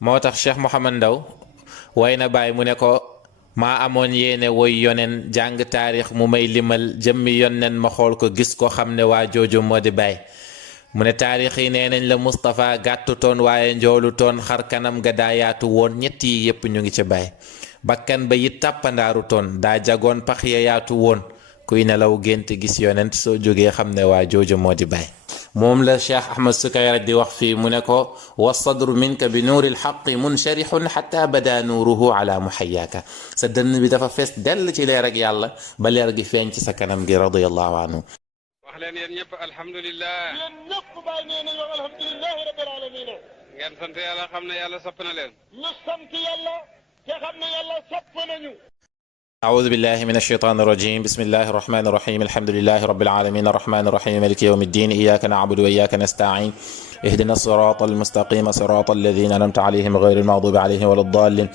moo tax Cheikh Mouhamad Ndaw way na bàyyi mu ne ko maa amoon yéene woy yonen jàng taarix mu may limal jëmmi yonen ma xool ko gis ko xam ne waa jooju moo di bàyyi mu ne taarix yi nee nañ la Moustapha gàttu toon waaye njoolu toon xar kanam ga daa yaatu woon ñett yi yépp ñu ngi ci bàyyi bakkan ba it tàppandaaru toon daa jagoon pax ya yaatu woon kuy nelaw gént gis yonent soo jógee xam ne waa jooju moo di bàyyi moom la Cheikh Ahmad Sukayra di wax fii mu ne ko wa sadru minka bi nuuril xaqi munsharixun xata bada nuuruhu ala muxayaaka sa dënn bi dafa fees dell ci leer ak yàlla ba leer gi feeñ ci sa kanam gi radiallahu anhu wax leen yéen ñëpp alhamdulilah. yéen ñëpp bàyyi nee nañu wax alhamdulilahi rabbil alamin. ngeen sant yàlla xam ne yàlla sopp na leen. ñu sant yàlla te xam ne yàlla sopp nañu. أعوذ بالله من الشيطان الرجيم بسم الله الرحمن الرحيم الحمد لله رب العالمين الرحمن الرحيم مالك يوم الدين إياك نعبد وإياك نستعين اهدنا الصراط المستقيم صراط الذين أنعمت عليهم غير المغضوب عليهم ولا الضالين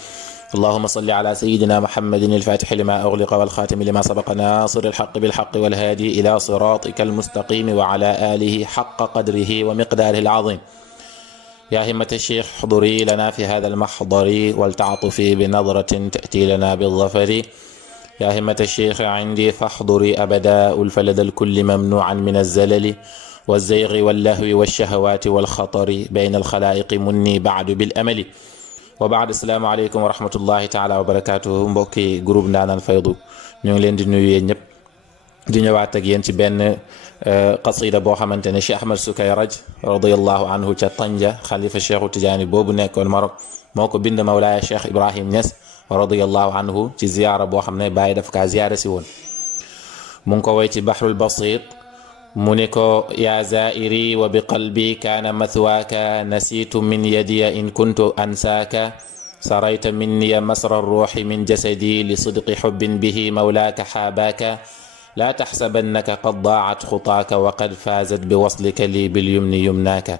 اللهم صل على سيدنا محمد الفاتح لما أغلق والخاتم لما سبق ناصر الحق بالحق والهادي إلى صراطك المستقيم وعلى آله حق قدره ومقداره العظيم يا همة الشيخ احضري لنا في هذا المحضر ولتعطفي بنظرة تأتي لنا بالظفر يا همة الشيخ عندي فاحضري أبدا الفلد الكل ممنوعا من الزلل والزيغ واللهو والشهوات والخطر بين الخلائق مني بعد بالأمل وبعد السلام عليكم ورحمة الله تعالى وبركاته mbokki groupe Ndaanaan Faydu ñu ngi leen di nuyu yéen ñëpp di ñëwaat ak yéen ci benn qasida boo xamante ne Cheikh Ahmad Sukayraj radiyallahu anhu ca Tanja xalifa Cheikhu Tijaani boobu nekkoon Maroc moo ko bind Mawlaaya Cheikh Ibrahim Niass radiyallahu anhu ci ziyaara boo xam ne bàyyi daf kaa ziyaara si woon mu ngi ko woy ci Bahrul Basit mu ni ko yaa zaa'iri wa bi qalbi kaana mathwaaka nasiitu min yadiya in kuntu ansaaka sarayta minni masra ruuxi min jasadi li sidqi xubbin bihi mawlaaka xaabaaka laa taxsabannaka qad daacat xutaaka wa qad faazat bi waslika lii bilyumni yumnaaka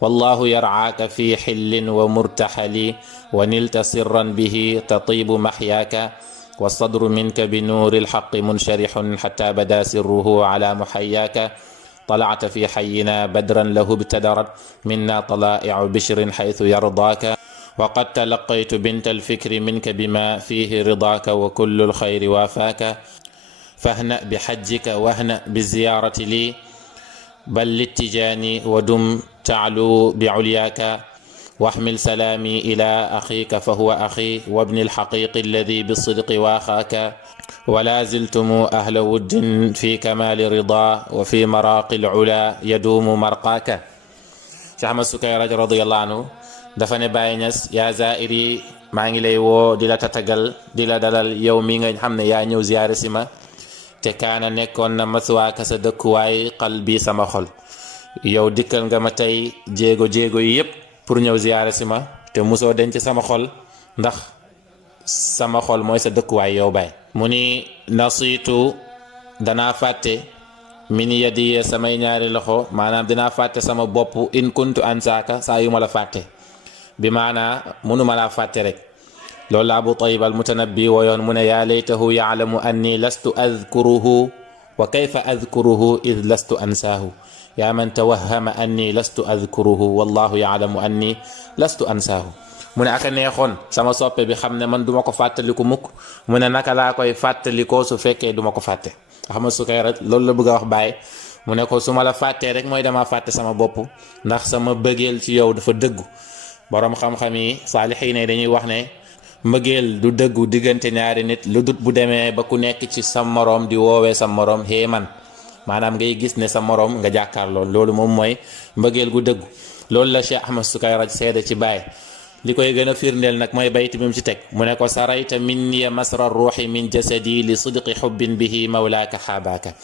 wallahu yarcaaka fi xillin wa murtaxali wa nilta sirran bihi tatiibu maxyaaka والصدر منك بنور الحق منشرح حتى بدا سره على محياك طلعت في حينا بدرا له ابتدرت منا طلائع بشر حيث يرضاك وقد تلقيت بنت الفكر منك بما فيه رضاك وكل الخير وافاك فاهنأ بحجك واهنأ بالزيارة لي بل للتجاني ودم تعلو بعلياك واحمل سلامي إلى أخيك فهو أخي وابن الحقيق الذي بالصدق واخاك ولا زلتم أهل ود في كمال رضا وفي مراق العلا يدوم مرقاك Cheikh Ahmad Sukayraj radiyallahu anhu dafa ne Baye Niass yaa zaa'iri maa ngi lay woo di la tatagal di la dalal yow mi nga xam ne yaa ñëw ziyaare si ma te kaana nekkoon na maswaaka sa dëkkuwaay qalbi sama xol yow dikkal nga ma tey jéego yi yépp pour ñëw ziyaare si ma te musoo denc sama xol ndax sama xol mooy sa dëkkuwaay yow Baay mu ni nasiitu danaa fàtte min yadiya samay ñaari loxo maanaam dinaa fàtte sama bopp in kuntu ansaaka saa yu ma la fàtte bi maanaa mënuma laa fàtte rek loolu la Abu Tayyib al Mutanabbi woyoon mu ne yaa laytahu yaalamu anni lastu adkuruhu wa kayfa adkuruhu id lastu ansaahu yaa man tawahama anni lastu adkuruhu wallahu yaalamu anni lastu ansaahu mu ne aka neexoon sama soppe bi xam ne man duma ko fàttaliku mukk mu ne naka laa koy fàttalikoo su fekkee duma ko fàtte Ahmad Sukayraj loolu la bëgg a wax Baye mu ne ko su ma la fàttee rek mooy dama fàtte sama bopp ndax sama bëggeel ci yow dafa dëggu boroom xam-xam yi saalixiin yi dañuy wax ne mbëggeel du dëggu diggante ñaari nit lu dut bu demee ba ku nekk ci sa moroom di woowee sa moroom hee man maanaam ngay gis ne sa moroom nga jàkkaarloo loolu moom mooy mbëggeel gu dëggu loolu la Cheikh Ahmad Sukayraj seede ci Baye li koy gën a firndeel nag mooy bayti bi mu ci teg mu ne ko sarayta minni masra ruuxi min jasadi li sidqi xubbin bihi mawlaaka xaabaaka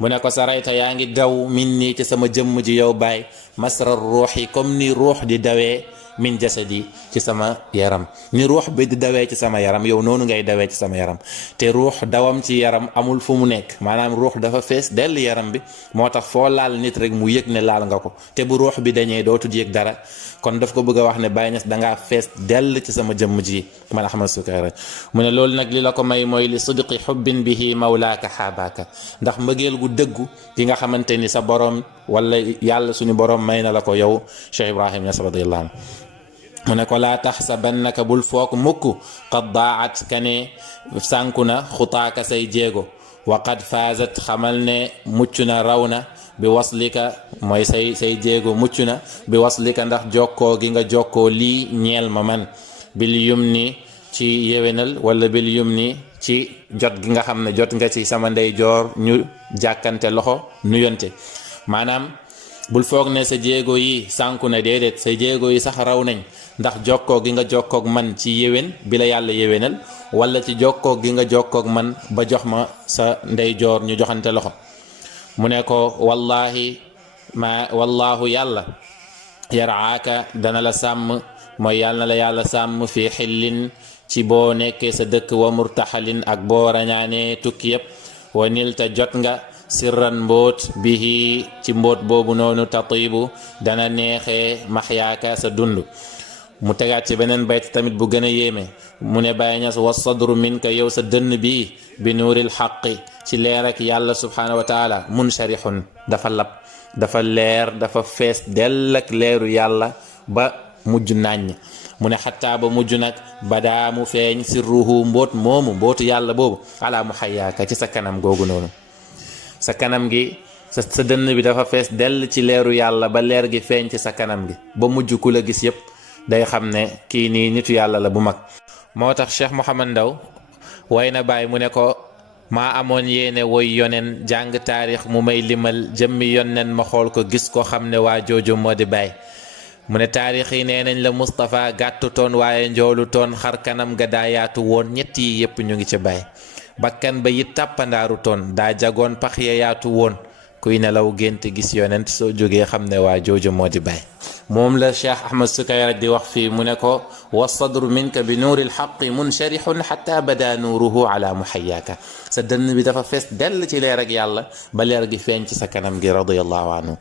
mu ne ko sarayta yaa ngi daw minni ci sama jëmm ji yow Baay masra ruuxi comme ni ruux di dawee min jasadi ci sama yaram ni ruux bi di dawee ci sama yaram yow noonu ngay dawee ci sama yaram te ruux dawam ci yaram amul fu mu nekk maanaam ruux dafa fees dell yaram bi moo tax foo laal nit rek mu yëg ne laal nga ko te bu ruux bi dañee dootul yëg dara kon daf ko bëgg a wax ne Baye Niass dangaa fees dell ci sama jëmm ji man Ahmad Sukayraj mu ne loolu nag li la ko may mooy li sidqi xubbin bihi mawlaaka xaabaaka ndax mbëggeel gu dëggu gi nga xamante ni sa borom wala yàlla suñu borom may na la ko yow Cheikh Ibrahim Niass radiyallahu anhu mu ne ko laa taxsabannaka bul foog mukk qad daat kane sànku na xutaaka say jéego wa qad faazat xamal ne mucc na raw na bi waslika mooy say jéego mucc na bi waslika ndax jokkoo gi nga jokkoo lii ñeel ma man bil yumni ci yewenal wala bil yumni ci jot gi nga xam ne jot nga ci sama ndeyjoor ñu jàkkante loxo nuyonte maanaam bul foog ne sa jéego yi sànku na déedéet sa jéego yi sax raw nañ ndax jokkoo gi nga jokkoog man ci yéwén bi la yàlla yéwénal wala ci jokkoo gi nga jokkoog man ba jox ma sa ndeyjoor ñu joxante loxo mu ne ko wallahu yàlla yaraaka dana la sàmm mooy yàlla na la yàlla sàmm fii xillin ci boo nekkee sa dëkk wa murtaxalin ak boo rañaanee tukki yépp wa nilta jot nga sirran mbóot bihi ci mbóot boobu noonu tatibu dana neexee maxyaaka sa dund mu tegaat ci beneen bayt tamit bu gën a yéeme mu ne Baay Ñas wa sadru minka yow sa dënn bi nuuril xaqi ci leer ak yàlla subhanahu wa taala munsharixun dafa lab dafa leer dafa fees dell ak leeru yàlla ba mujj nàññ mu ne xattaa ba mujj nag badaa mu feeñ sirruhu mbóot moomu mbóotu yàlla boobu ala mu xayaaka ci sa kanam googu noonu sa kanam gi sa dënn bi dafa fees dell ci leeru yàlla ba leer gi feeñ ci sa kanam gi ba mujj ku la gis yépp day xam ne kii nii nitu yàlla la bu mag moo tax Cheikh Mouhamad Ndaw way na Baay mu ne ko maa amoon yéene woy yonen jàng taarix mu may limal jëmmi yonen ma xool ko gis ko xam ne waa jooju moo di Baay mu ne taarix yi nee nañ la Moustapha gàttu toon waaye njoolu toon xar kanam ga daa yaatu woon ñett yi yépp ñu ngi ci Baay bakkan ba it tàppandaaru toon daa jagoon pax ya yaatu woon kuy nelaw gént gis yonent soo jógee xam ne waa jooju moo di Baay moom la Cheikh Ahmad Sukayra di wax fii mu ne ko wa sadru minka bi nuuri lxaqi munsharixun xata bada nuuruhu ala muxayaaka sa dënn bi dafa fees dell ci leer ak yàlla ba leer gi feeñ ci sa kanam gi radiallahu anhu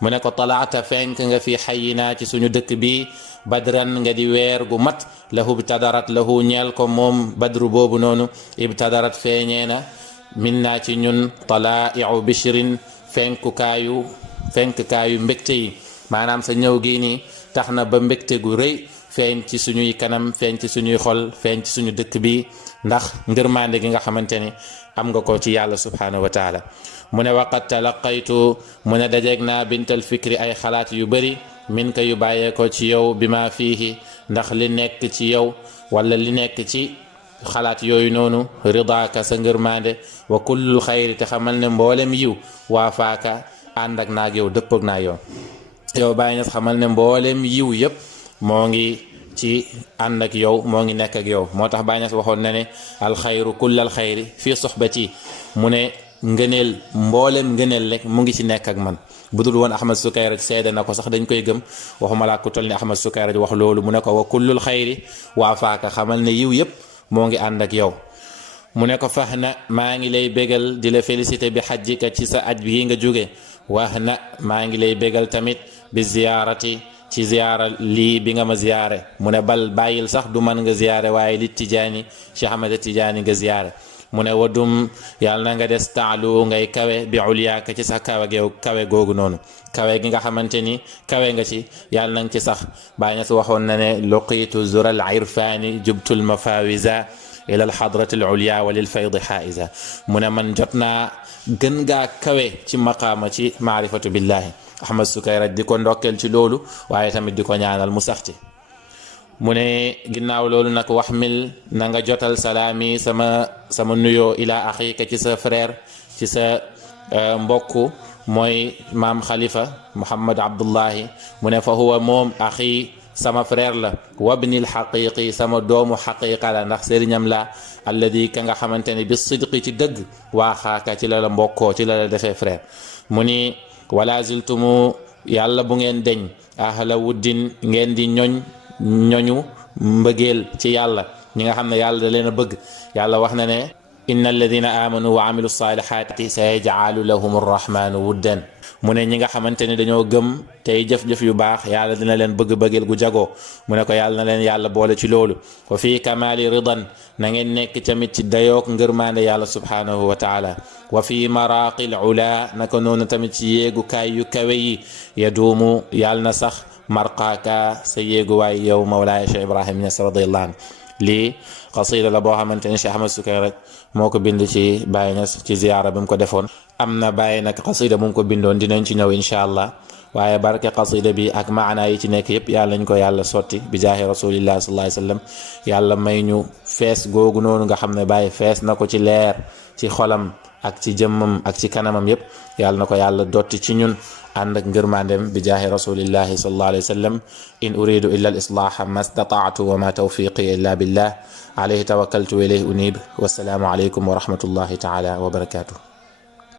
mu ne ko talaata fenk nga fi xayinaa ci suñu dëkk bi badran nga di weer gu mat lahu ibtadarat lahu ñeel ko moom badru boobu noonu ibtadarat feeñee na min naa ci ñun talaa'iu bishrin fenkkaayu mbégte yi maanaam sa ñëw gi nii tax na ba mbégte gu rëy feeñ ci suñuy kanam feeñ ci suñuy xol feeñ ci suñu dëkk bi ndax ngërmande gi nga xamante ni am nga ko ci yàlla subhanahu wa taala mu ne waqad talaqaytu mu ne dajeeg naa bintal fikri ay xalaat yu bëri min ka yu bàyyee ko ci yow bi ma fiihi ndax li nekk ci yow wala li nekk ci xalaat yooyu noonu ridaaka sa ngërmande wa kullul xayri te xamal ne mboolem yiw waa faaka ànd ak naag yow dëppoog naa yow yow Baay Ñas xamal ne mboolem yiw yëpp moo ngi ci ànd ak yow moo ngi nekk ak yow moo tax Baay Ñas waxoon na ne alxayru kullal xayri fii soxbati mu ne ngëneel mboolem ngëneel rek mu ngi ci nekk ak man bu dul woon Ahmad Sukayra seede na ko sax dañ koy gëm waxuma laa ku toll ni Ahmad Sukayra di wax loolu mu ne ko wa kullul xayri waa faaka xamal ne yiw yëpp moo ngi ànd ak yow mu ne ko fax na maa ngi lay bégal di la félicité bi xajjika ci sa aj bi nga jóge wax na maa ngi lay bégal tamit bi ziyaarati ci ziyaara lii bi nga ma ziyaare mu ne bal bàyyil sax du man nga ziyaare waaye li tijaani Cheikh Ahmad Tijaani nga ziyaare mu ne wadum yàlla na nga des taalu ngay kawe bi uliyaaka ci sax kawe googu noonu kawe gi nga xamante ni kawe nga ci yàlla na nga ci sax Baay Ñas waxoon na ne luqiitu zural irfaani jubtul mafawisa ila alxadrati alulia wa lil faydi xaaiza mu ne man jot naa gën gaa kawe ci maqaama ci maarifatu billahi Ahmad Sukayra di ko ndokkeel ci loolu waaye tamit di ko ñaanal mu sax ci mu ne ginnaaw loolu nag wax mil na nga jotal salaami sama nuyoo ila axika ci sa frère ci sa mbokk mooy maam Khalifa Muhammad Abdullahi mu ne fa huwa moom axi sama frère la wabnil xaqiqi sama doomu xaqiqa la ndax sëriñam la alladi ka nga xamante ne bi sidqi ci dëgg waa xaaka ci la mbokkoo ci la defee frère mu ni wala ziltumu yàlla bu ngeen deñ ahla wuddin ngeen di ñoñu mbëggeel ci yàlla ñi nga xam ne yàlla da leen a bëgg yàlla wax na ne inna alladina amanu wa amilu salihati sayaj'alu lahum arrahmanu wuddan mu ne ñi nga xamante ne dañoo gëm tey jëf-jëf yu baax yàlla dina leen bëgg-bëggeel gu jagoo mu ne ko yàlla na leen yàlla boole ci loolu wa fii kamali ridan na ngeen nekk tamit ci dayook ngërmaande yàlla subhanahu wa taala wa fii maraqil ula naka noonu tamit ci yéegukaay yu kawe yi yaduumu yàlla na sax marqaaka sa yéeguwaay yow Mawlaaya Cheikh Ibrahim Niass radiyallahu anhu lii xasida la boo xamante ne Cheikh Ahmad Sukayri rek moo ko bind ci Baye Niass ci ziyaara bi mu ko defoon. am na Baye nag xasida bu mu ko bindoon dinañ ci ñëw incha allah waaye barke xasida bi ak maanaa yi ci nekk yëpp yàlla nañ ko yàlla sotti bi jaahi rasulillah sallallahu alayhi wa sallam yàlla may ñu fees googu noonu nga xam ne Baye fees na ko ci leer ci xolam ak ci jëmmam ak ci kanamam yëpp yàlla na ko yàlla dotti ci ñun ànd ak ngërmandem bi jaahi rasulillahi sallallahu alayhi wa sallam in uridu illa al islaha ma stata'tu wa ma tawfiqi illa billah alayhi tawakkaltu wa ilayhi unib wassalaamu alaykum wa rahmatullahi taala wa barakatuh